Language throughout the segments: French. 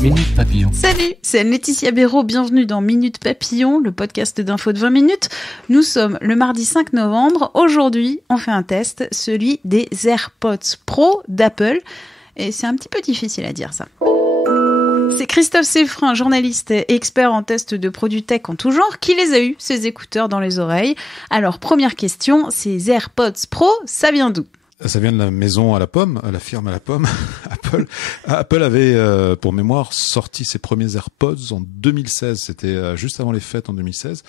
Minute Papillon. Salut, c'est Laetitia Béraud, bienvenue dans Minute Papillon, le podcast d'info de 20 minutes. Nous sommes le mardi 5 novembre. Aujourd'hui, on fait un test, celui des AirPods Pro d'Apple. Et c'est un petit peu difficile à dire ça. C'est Christophe Seffrin, journaliste et expert en test de produits tech en tout genre, qui les a eus, ces écouteurs dans les oreilles. Alors, première question, ces AirPods Pro, ça vient d'où ? Ça vient de la maison à la pomme, à la firme à la pomme, Apple. Apple avait, pour mémoire, sorti ses premiers AirPods en 2016. C'était juste avant les fêtes en 2016.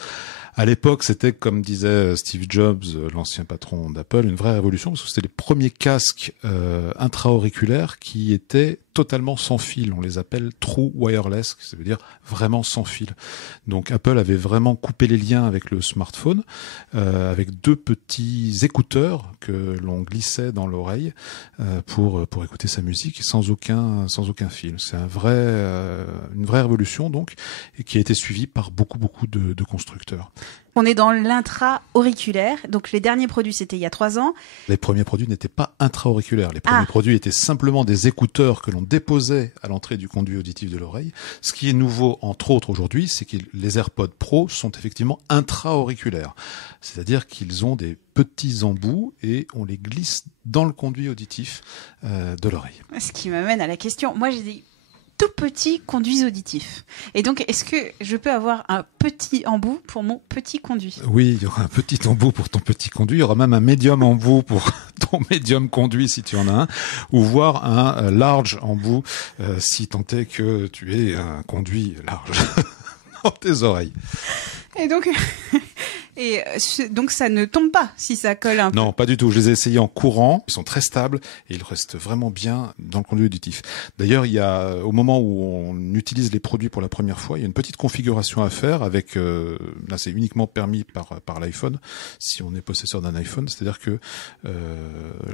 À l'époque, c'était, comme disait Steve Jobs, l'ancien patron d'Apple, une vraie révolution, parce que c'était les premiers casques intra-auriculaires qui étaient totalement sans fil. On les appelle True Wireless, ça veut dire vraiment sans fil. Donc Apple avait vraiment coupé les liens avec le smartphone, avec deux petits écouteurs que l'on glissait dans l'oreille pour écouter sa musique sans aucun fil. C'est une vraie révolution donc, et qui a été suivie par beaucoup de constructeurs. On est dans l'intra-auriculaire. Donc, les derniers produits, c'était il y a 3 ans. Les premiers produits n'étaient pas intra-auriculaires. Les premiers produits étaient simplement des écouteurs que l'on déposait à l'entrée du conduit auditif de l'oreille. Ce qui est nouveau, entre autres, aujourd'hui, c'est que les AirPods Pro sont effectivement intra-auriculaires. C'est-à-dire qu'ils ont des petits embouts et on les glisse dans le conduit auditif de l'oreille. Ce qui m'amène à la question. Moi, j'ai dit tout petit conduit auditif. Et donc, est-ce que je peux avoir un petit embout pour mon petit conduit ? Oui, il y aura un petit embout pour ton petit conduit. Il y aura même un médium embout pour ton médium conduit si tu en as un, ou voire un large embout si tant est que tu aies un conduit large dans tes oreilles. Donc ça ne tombe pas si ça colle un peu. Non, pas du tout. Je les ai essayés en courant. Ils sont très stables et ils restent vraiment bien dans le conduit auditif. D'ailleurs, il y a, au moment où on utilise les produits pour la première fois, il y a une petite configuration à faire avec, là c'est uniquement permis par l'iPhone, si on est possesseur d'un iPhone. C'est-à-dire que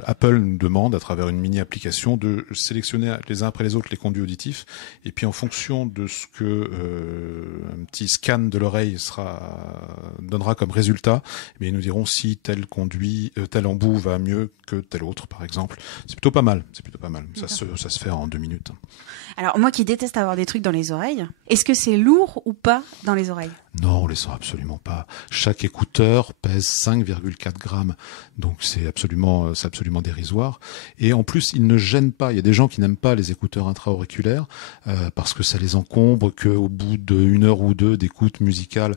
Apple nous demande, à travers une mini application, de sélectionner les uns après les autres les conduits auditifs. Et puis en fonction de ce que un petit scan de l'oreille donnera comme résultat, mais ils nous diront si tel embout va mieux que tel autre, par exemple. C'est plutôt pas mal. Ça se fait en 2 minutes. Alors, moi qui déteste avoir des trucs dans les oreilles, est-ce que c'est lourd ou pas dans les oreilles ? Non, on les sent absolument pas. Chaque écouteur pèse 5,4 grammes. Donc c'est absolument dérisoire. Et en plus, ils ne gênent pas. Il y a des gens qui n'aiment pas les écouteurs intra-auriculaires parce que ça les encombre, qu'au bout d'1 heure ou 2 d'écoute musicale,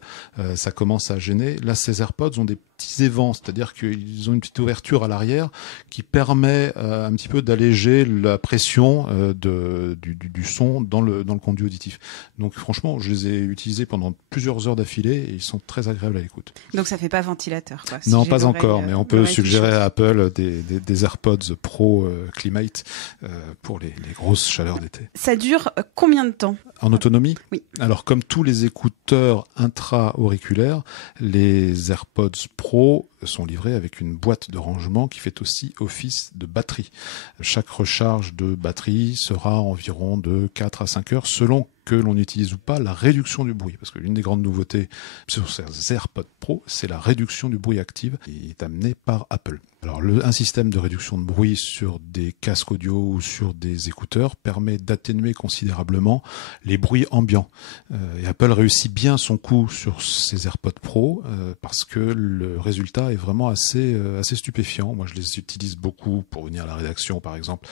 ça commence à gêner. Là, ces AirPods ont des petits évents, c'est-à-dire qu'ils ont une petite ouverture à l'arrière qui permet un petit peu d'alléger la pression du son dans le conduit auditif. Donc franchement, je les ai utilisés pendant plusieurs heures d'affilée et ils sont très agréables à l'écoute. Donc ça fait pas ventilateur, quoi. Non, pas encore, mais on peut suggérer à Apple des AirPods Pro Climate pour les grosses chaleurs d'été. Ça dure combien de temps ? En autonomie ? Oui. Alors comme tous les écouteurs intra-auriculaires, les AirPods Pro sont livrés avec une boîte de rangement qui fait aussi office de batterie. Chaque recharge de batterie sera environ de 4 à 5 heures selon que l'on utilise ou pas la réduction du bruit. Parce que l'une des grandes nouveautés sur ces AirPods Pro, c'est la réduction du bruit active qui est amenée par Apple. Alors un système de réduction de bruit sur des casques audio ou sur des écouteurs permet d'atténuer considérablement les bruits ambiants. Et Apple réussit bien son coup sur ces AirPods Pro parce que le résultat est vraiment assez stupéfiant. Moi, je les utilise beaucoup pour venir à la rédaction, par exemple,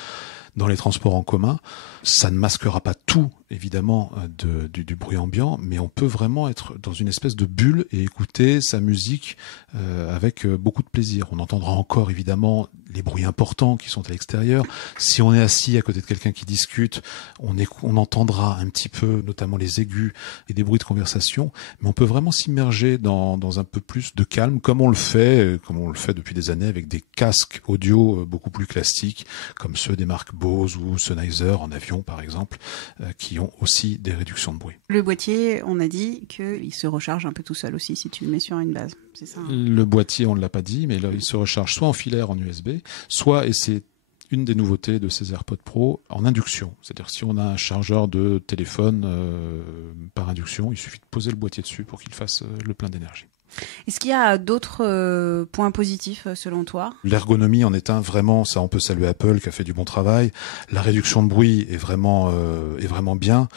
dans les transports en commun. Ça ne masquera pas tout, évidemment, du bruit ambiant, mais on peut vraiment être dans une espèce de bulle et écouter sa musique avec beaucoup de plaisir. On entendra encore, évidemment, les bruits importants qui sont à l'extérieur. Si on est assis à côté de quelqu'un qui discute, on entendra un petit peu, notamment les aigus et des bruits de conversation, mais on peut vraiment s'immerger dans un peu plus de calme, comme on le fait depuis des années avec des casques audio beaucoup plus classiques, comme ceux des marques Bose ou Sennheiser en avion, par exemple, qui ont aussi des réductions de bruit. Le boîtier, on a dit qu'il se recharge un peu tout seul aussi si tu le mets sur une base, c'est ça, hein ? Le boîtier, on ne l'a pas dit, mais là, il se recharge soit en filaire en USB, soit, et c'est une des nouveautés de ces AirPods Pro, en induction. C'est-à-dire si on a un chargeur de téléphone par induction, il suffit de poser le boîtier dessus pour qu'il fasse le plein d'énergie. Est-ce qu'il y a d'autres points positifs selon toi? L'ergonomie en est un, vraiment, ça on peut saluer Apple qui a fait du bon travail. La réduction de bruit est vraiment bien.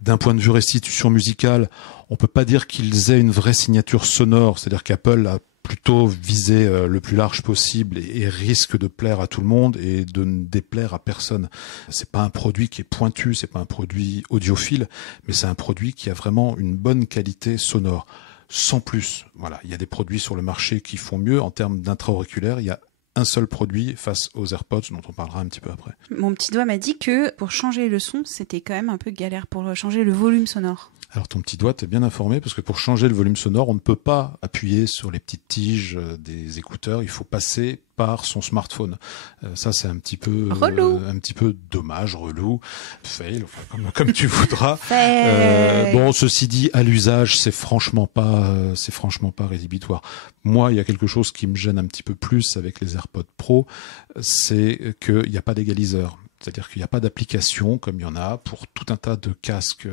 D'un point de vue restitution musicale, on peut pas dire qu'ils aient une vraie signature sonore, c'est-à-dire qu'Apple a plutôt visé le plus large possible et risque de plaire à tout le monde et de ne déplaire à personne. C'est pas un produit qui est pointu, c'est pas un produit audiophile, mais c'est un produit qui a vraiment une bonne qualité sonore. Sans plus. Voilà. Il y a des produits sur le marché qui font mieux en termes d'intra-auriculaire. Il y a un seul produit face aux AirPods dont on parlera un petit peu après. Mon petit doigt m'a dit que pour changer le son, c'était quand même un peu galère pour changer le volume sonore. Alors ton petit doigt, t'es bien informé parce que pour changer le volume sonore, on ne peut pas appuyer sur les petites tiges des écouteurs. Il faut passer par son smartphone. Ça c'est un petit peu dommage, relou, fail, comme tu voudras. Bon, ceci dit, à l'usage, c'est franchement pas rédhibitoire. Moi, il y a quelque chose qui me gêne un petit peu plus avec les AirPods Pro, c'est qu'il n'y a pas d'égaliseur. C'est-à-dire qu'il n'y a pas d'application, comme il y en a pour tout un tas de casques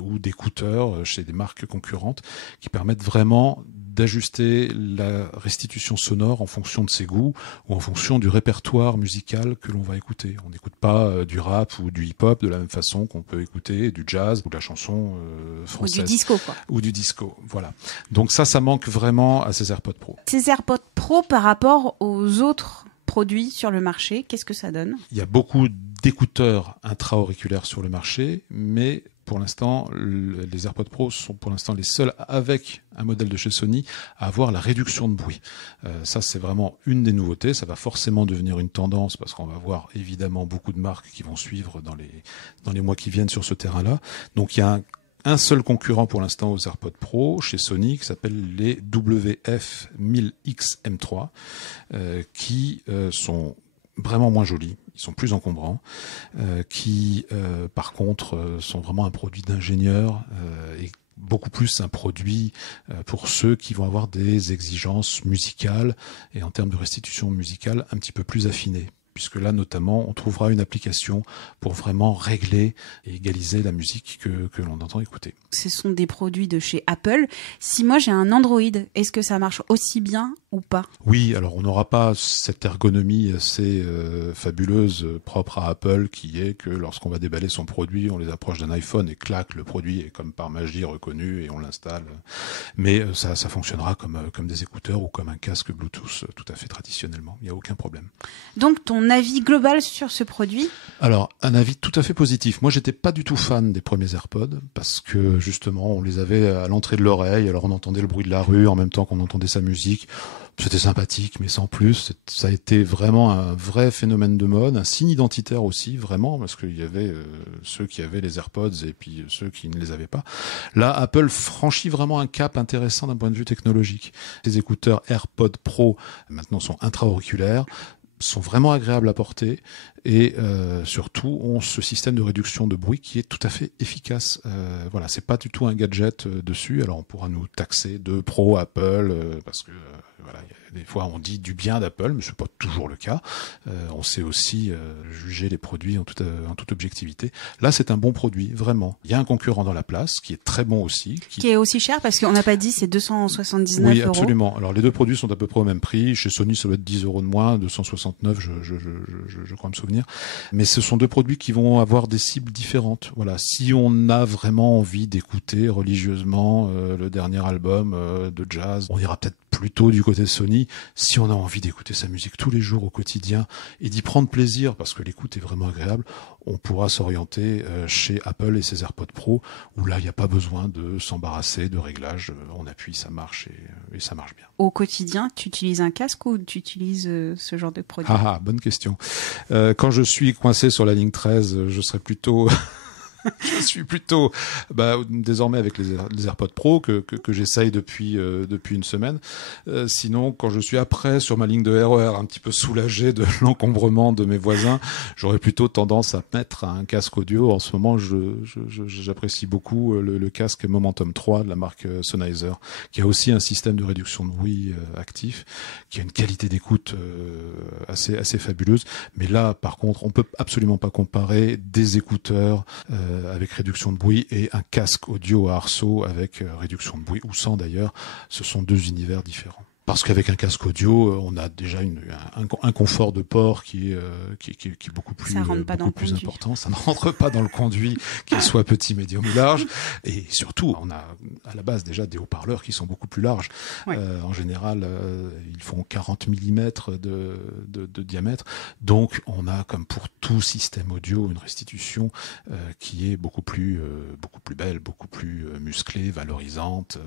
ou d'écouteurs chez des marques concurrentes, qui permettent vraiment d'ajuster la restitution sonore en fonction de ses goûts ou en fonction du répertoire musical que l'on va écouter. On n'écoute pas du rap ou du hip-hop de la même façon qu'on peut écouter du jazz ou de la chanson française. Ou du disco, quoi. Ou du disco, voilà. Donc ça manque vraiment à ces AirPods Pro. Ces AirPods Pro par rapport aux autres produits sur le marché, qu'est-ce que ça donne? Il y a beaucoup d'écouteurs intra-auriculaires sur le marché, mais pour l'instant, les AirPods Pro sont pour l'instant les seuls avec un modèle de chez Sony à avoir la réduction de bruit. Ça, c'est vraiment une des nouveautés. Ça va forcément devenir une tendance parce qu'on va voir évidemment beaucoup de marques qui vont suivre dans les mois qui viennent sur ce terrain-là. Donc, il y a un seul concurrent pour l'instant aux AirPods Pro chez Sony qui s'appelle les WF-1000X M3 qui sont vraiment moins jolis, ils sont plus encombrants, qui par contre sont vraiment un produit d'ingénieur et beaucoup plus un produit pour ceux qui vont avoir des exigences musicales et en termes de restitution musicale un petit peu plus affinées. Puisque là, notamment, on trouvera une application pour vraiment régler et égaliser la musique que l'on entend écouter. Ce sont des produits de chez Apple. Si moi j'ai un Android, est-ce que ça marche aussi bien ou pas? Oui, alors on n'aura pas cette ergonomie assez fabuleuse propre à Apple qui est que lorsqu'on va déballer son produit, on les approche d'un iPhone et clac, le produit est comme par magie reconnu et on l'installe. Mais ça fonctionnera comme des écouteurs ou comme un casque Bluetooth tout à fait traditionnellement. Il n'y a aucun problème. Donc ton avis global sur ce produit? Alors, un avis tout à fait positif. Moi, j'étais pas du tout fan des premiers AirPods parce que justement, on les avait à l'entrée de l'oreille, alors on entendait le bruit de la rue en même temps qu'on entendait sa musique. C'était sympathique, mais sans plus. Ça a été vraiment un vrai phénomène de mode, un signe identitaire aussi, vraiment, parce qu'il y avait ceux qui avaient les AirPods et puis ceux qui ne les avaient pas. Là, Apple franchit vraiment un cap intéressant d'un point de vue technologique. Les écouteurs AirPods Pro, maintenant, sont intra-auriculaires, sont vraiment agréables à porter et surtout ont ce système de réduction de bruit qui est tout à fait efficace. Voilà, c'est pas du tout un gadget dessus. Alors on pourra nous taxer de pro Apple parce que voilà, des fois on dit du bien d'Apple, mais c'est pas toujours le cas. On sait aussi juger les produits en toute objectivité. Là, c'est un bon produit, vraiment. Il y a un concurrent dans la place qui est très bon aussi, qui est aussi cher parce qu'on n'a pas dit, c'est 279 oui, euros. absolument. Alors les deux produits sont à peu près au même prix. Chez Sony, ça doit être 10 euros de moins, 269, je crois me souvenir. Mais ce sont deux produits qui vont avoir des cibles différentes. Voilà, si on a vraiment envie d'écouter religieusement le dernier album de jazz, on ira peut-être plutôt du côté de Sony. Si on a envie d'écouter sa musique tous les jours au quotidien et d'y prendre plaisir parce que l'écoute est vraiment agréable, on pourra s'orienter chez Apple et ses AirPods Pro où là il n'y a pas besoin de s'embarrasser de réglages. On appuie, ça marche et ça marche bien. Au quotidien, tu utilises un casque ou tu utilises ce genre de produit? Bonne question. Quand je suis coincé sur la ligne 13, je serais plutôt je suis plutôt désormais avec les AirPods Pro que j'essaye depuis une semaine. Sinon, quand je suis après sur ma ligne de RER, un petit peu soulagé de l'encombrement de mes voisins, j'aurais plutôt tendance à mettre un casque audio. En ce moment, j'apprécie beaucoup le casque Momentum 3 de la marque Sennheiser, qui a aussi un système de réduction de bruit actif, qui a une qualité d'écoute assez fabuleuse. Mais là, par contre, on peut absolument pas comparer des écouteurs avec réduction de bruit et un casque audio à arceau avec réduction de bruit ou sans d'ailleurs. Ce sont deux univers différents. Parce qu'avec un casque audio, on a déjà un confort de port qui est beaucoup plus important. Ça ne rentre pas dans le conduit, qu'il soit petit, médium ou large. Et surtout, on a à la base déjà des haut-parleurs qui sont beaucoup plus larges. Ouais. En général, ils font 40 mm de diamètre. Donc, on a, comme pour tout système audio, une restitution qui est beaucoup plus belle, beaucoup plus musclée, valorisante,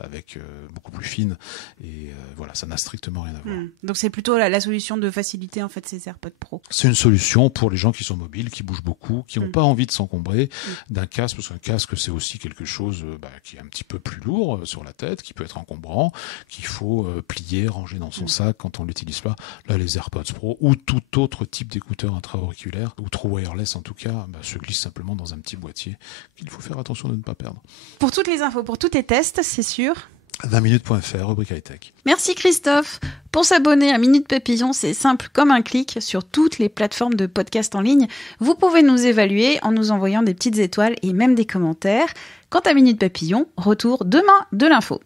avec beaucoup plus fine. Et voilà, ça n'a strictement rien à voir. Donc c'est plutôt la solution de faciliter en fait ces AirPods Pro. C'est une solution pour les gens qui sont mobiles, qui bougent beaucoup, qui n'ont pas envie de s'encombrer d'un casque, parce qu'un casque c'est aussi quelque chose qui est un petit peu plus lourd sur la tête, qui peut être encombrant, qu'il faut plier, ranger dans son sac quand on l'utilise pas. Là, les AirPods Pro ou tout autre type d'écouteurs intra-auriculaires, ou True Wireless en tout cas, se glissent simplement dans un petit boîtier qu'il faut faire attention de ne pas perdre. Pour toutes les infos, pour tous tes tests, c'est sûr 20minutes.fr, rubrique high-tech. Merci Christophe. Pour s'abonner à Minute Papillon, c'est simple comme un clic sur toutes les plateformes de podcast en ligne. Vous pouvez nous évaluer en nous envoyant des petites étoiles et même des commentaires. Quant à Minute Papillon, retour demain de l'info.